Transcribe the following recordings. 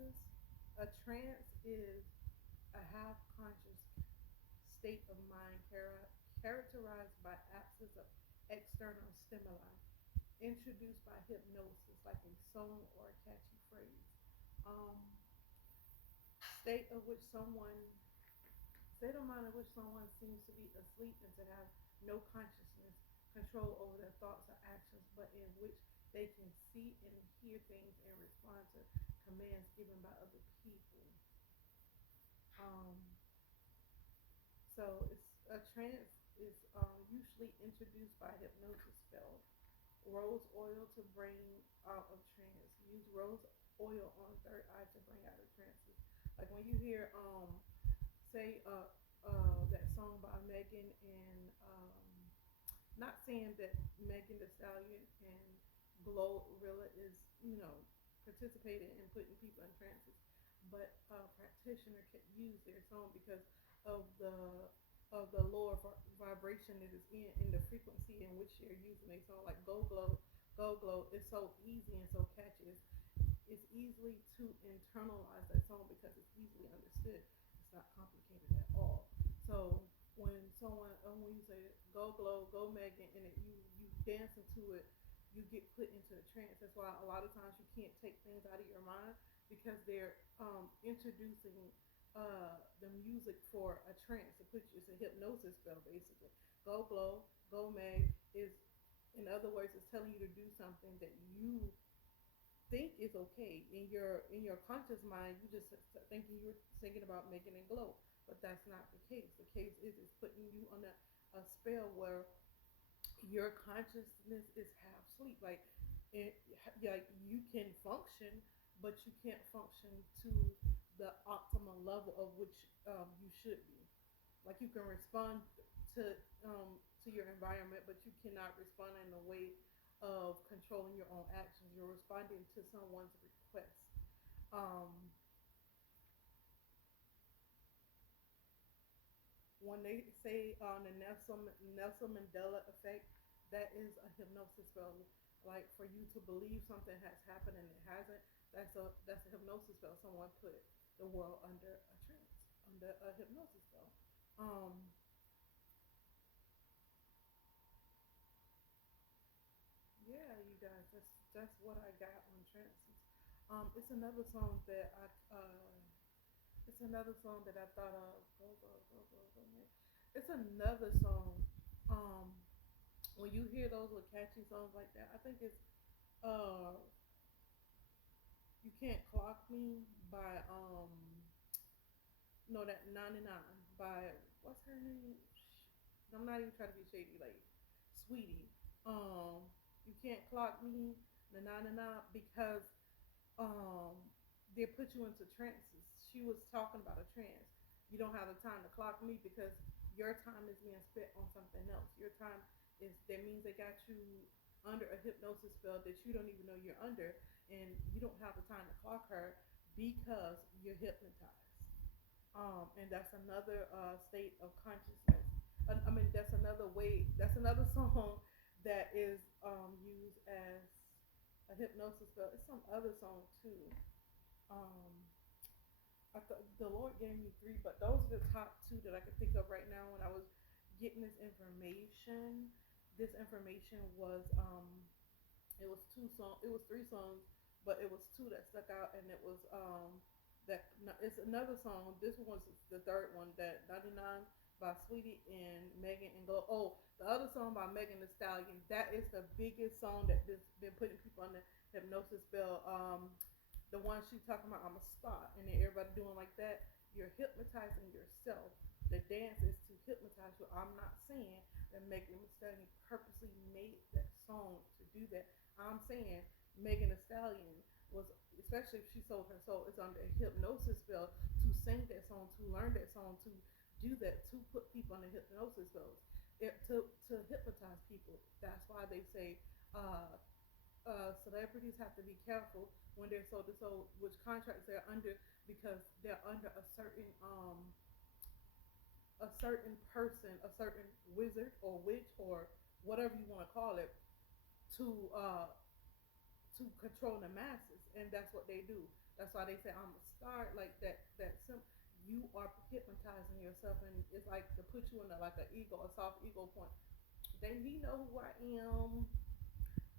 trances. A trance is a half conscious state of mind characterized by absence of external stimuli, introduced by hypnosis, like a song or a catchy phrase. Um, state of which someone State of mind in which someone seems to be asleep and to have no consciousness, control over their thoughts or actions, but in which they can see and hear things and respond to commands given by other people. Um, so it's a trance is usually introduced by hypnosis spell. Rose oil to bring out of trance. Use rose oil on third eye to bring out of trances. Like when you hear say that song by Megan and not saying that Megan Thee Stallion and Glorilla is participating in putting people in trances, but a practitioner can use their song because of the lower vibration it is in the frequency in which they're using their song. Like Go Glow is so easy and so catchy. It's easily to internalize that song because it's easily understood. It's not complicated at all. So when you say go glow, go Megan, and you dance into it, you get put into a trance. That's why a lot of times you can't take things out of your mind because they're introducing the music for a trance. It's a hypnosis spell basically. Go glow, go Meg is in other words, it's telling you to do something that you think is okay in your conscious mind. You just thinking you're thinking about making it glow, but that's not the case. The case is it's putting you on a spell where your consciousness is half sleep. Like you can function, but you can't function to the optimal level of which you should be. Like you can respond to your environment, but you cannot respond in a way of controlling your own actions. You're responding to someone's request. Um, when they say on the Nelson Mandela effect, that is a hypnosis spell. Like for you to believe something has happened and it hasn't, that's a hypnosis spell. Someone put the world under a trance, under a hypnosis spell. Um, yeah, you guys, that's what I got on trances. It's another song that I thought of. Go go go go go man. It's another song. Um, when you hear those little catchy songs like that, I think it's uh you can't clock me by no that 99 by what's her name? I'm not even trying to be shady like Sweetie. You can't clock me the 99 because um they put you into trances. She was talking about a trance. You don't have the time to clock me because your time is being spent on something else. Your time is that means they got you under a hypnosis spell that you don't even know you're under, and you don't have the time to clock her because you're hypnotized. And that's another state of consciousness. I mean, that's another way. That's another song that is used as a hypnosis spell. It's some other song too. Um, the Lord gave me three, but those are the top two that I could think of right now. When I was getting this information was it was three songs, but it was two that stuck out, and it was that it's another song. This one was the third one, that 99 by Sweetie and Megan and Glow. Oh, the other song by Megan Thee Stallion. That is the biggest song that has been putting people on the hypnosis spell. The one she talking about, I'm a star, and then everybody doing like that. You're hypnotizing yourself. The dance is to hypnotize you. I'm not saying that Megan Thee Stallion purposely made that song to do that. I'm saying Megan Thee Stallion was, especially if she sold her soul, it's under a hypnosis spell to sing that song, to learn that song, to do that, to put people under hypnosis spells, to hypnotize people. That's why they say celebrities have to be careful when they're sold to soul, which contracts they're under, because they're under a certain person, a certain wizard or witch or whatever you want to call it, to to control the masses, and that's what they do. That's why they say I'm a start like that. You are hypnotizing yourself, and it's like to put you in like an ego, a soft ego point. He know who I am.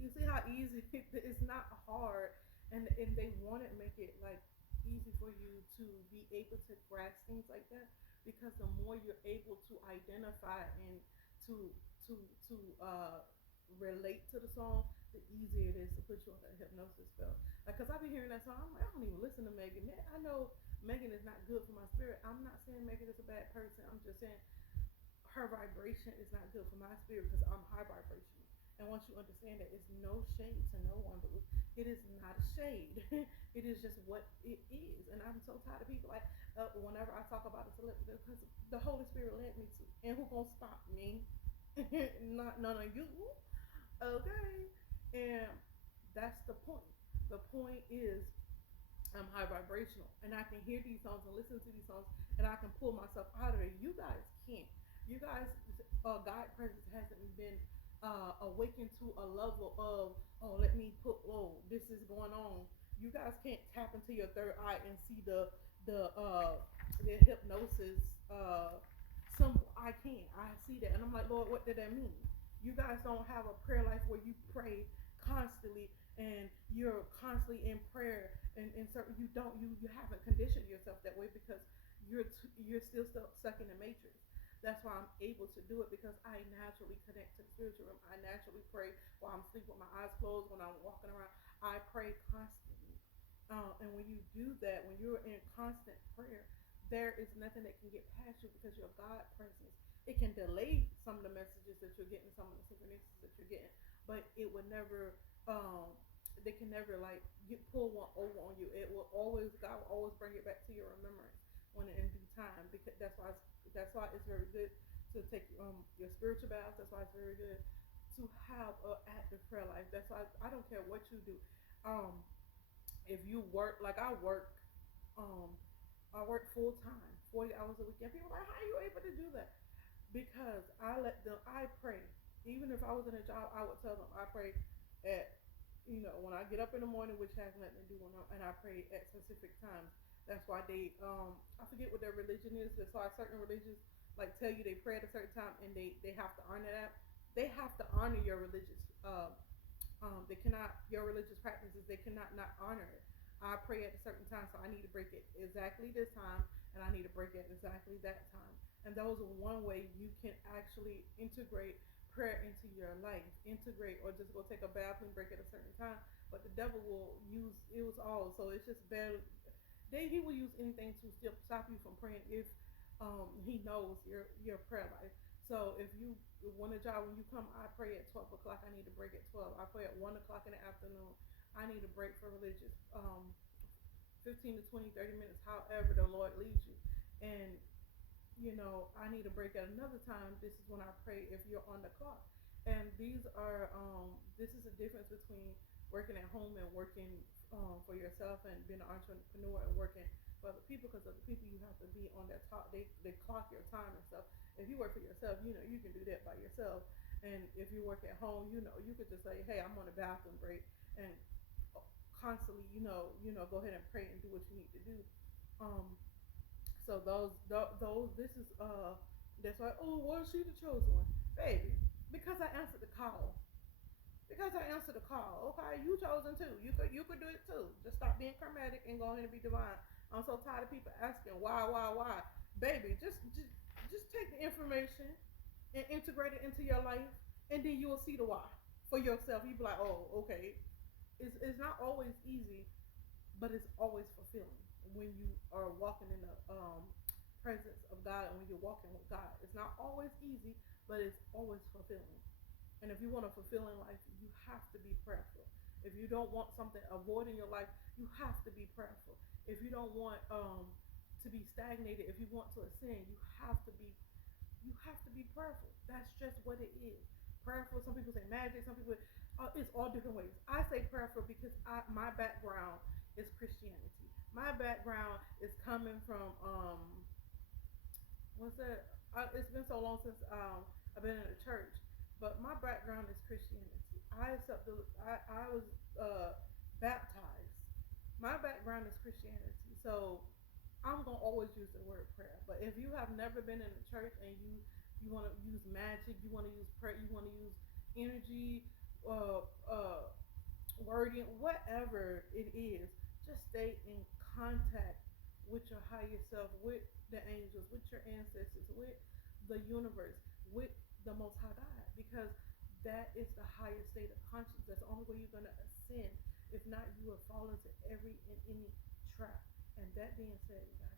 You see how easy it's not hard, and they want to make it like easy for you to be able to grasp things like that, because the more you're able to identify and to to to relate to the song, the easier it is to put you on a hypnosis spell. Like, cause I be hearing that song, I'm like, I don't even listen to Megan. I know Megan is not good for my spirit. I'm not saying Megan is a bad person. I'm just saying her vibration is not good for my spirit because I'm high vibration. And once you understand that, it's no shade to no one, but it is not a shade. It is just what it is. And I'm so tired of people like, whenever I talk about a celebrity, because the Holy Spirit led me to, and who gonna stop me? Not none of you. Okay, and that's the point. The point is I'm high vibrational, and I can hear these songs and listen to these songs, and I can pull myself out of it. You guys can't. You guys, God presence hasn't been awakened to a level of, oh, let me put, oh, this is going on. You guys can't tap into your third eye and see the hypnosis symbol. I can't. I see that, and I'm like, Lord, what did that mean? You guys don't have a prayer life where you pray constantly and you're constantly in prayer, and certain you haven't conditioned yourself that way because you're still stuck in the matrix. That's why I'm able to do it, because I naturally connect to the spiritual realm. I naturally pray while I'm asleep with my eyes closed. When I'm walking around, I pray constantly. And when you do that, when you're in constant prayer, there is nothing that can get past you because your God presence. It can delay some of the messages that you're getting, some of the synchronicities that you're getting, but it would never. They can never like pull one over on you. It will always, God will always bring it back to your remembrance when in due time. Because that's why it's very good to take your spiritual baths. That's why it's very good to have an active prayer life. That's why I don't care what you do. Um, if you work like um, I work full time, 40 hours a week, and people are like, how are you able to do that? Because I pray. Even if I was in a job, I would tell them I pray at, when I get up in the morning, which has nothing to do with them, and I pray at specific times. That's why I forget what their religion is. That's why certain religions like tell you they pray at a certain time, and they have to honor that. They have to honor your religious they cannot, your religious practices, they cannot not honor it. I pray at a certain time, so I need to break it exactly this time, and I need to break it exactly that time. And those are one way you can actually integrate prayer into your life. Integrate, or just go take a bath and break it at a certain time. But the devil will use it was all. So it's just bad. He will use anything to still stop you from praying if he knows your prayer life. So if you want a job, when you come, I pray at 12 o'clock. I need to break at 12. I pray at 1 o'clock in the afternoon. I need a break for religious. 15 to 20, 30 minutes, however the Lord leads you. And I need a break at another time. This is when I pray if you're on the clock. And this is the difference between working at home and working for yourself, and being an entrepreneur and working for other people. Because other people, you have to be on their top. They clock your time and stuff. If you work for yourself, you can do that by yourself. And if you work at home, you could just say, hey, I'm on a bathroom break, and constantly, go ahead and pray and do what you need to do. So this is that's why, oh, was she the chosen one, baby? Because I answered the call. Because I answered the call. Okay, you chosen too. You could do it too. Just stop being karmatic and go ahead and be divine. I'm so tired of people asking why, baby. Just take the information and integrate it into your life, and then you will see the why for yourself. You be like, oh, okay. It's not always easy, but it's always fulfilling when you are walking in the presence of God, and when you're walking with God. It's not always easy, but it's always fulfilling. And if you want a fulfilling life, you have to be prayerful. If you don't want something avoiding your life, you have to be prayerful. If you don't want to be stagnated, if you want to ascend, you have to be prayerful. That's just what it is. Prayerful. Some people say magic. Some people, it's all different ways. I say prayerful because my background is Christianity. My background is coming from what's that? It's been so long since I've been in a church, but my background is Christianity. I was baptized. My background is Christianity, so I'm gonna always use the word prayer. But if you have never been in a church and you want to use magic, you want to use prayer, you want to use energy, uh, uh, wording, whatever it is, just stay in contact with your higher self, with the angels, with your ancestors, with the universe, with the Most High God, because that is the highest state of consciousness. That's the only way you're gonna ascend. If not, you will fall into every and any trap. And that being said, you guys.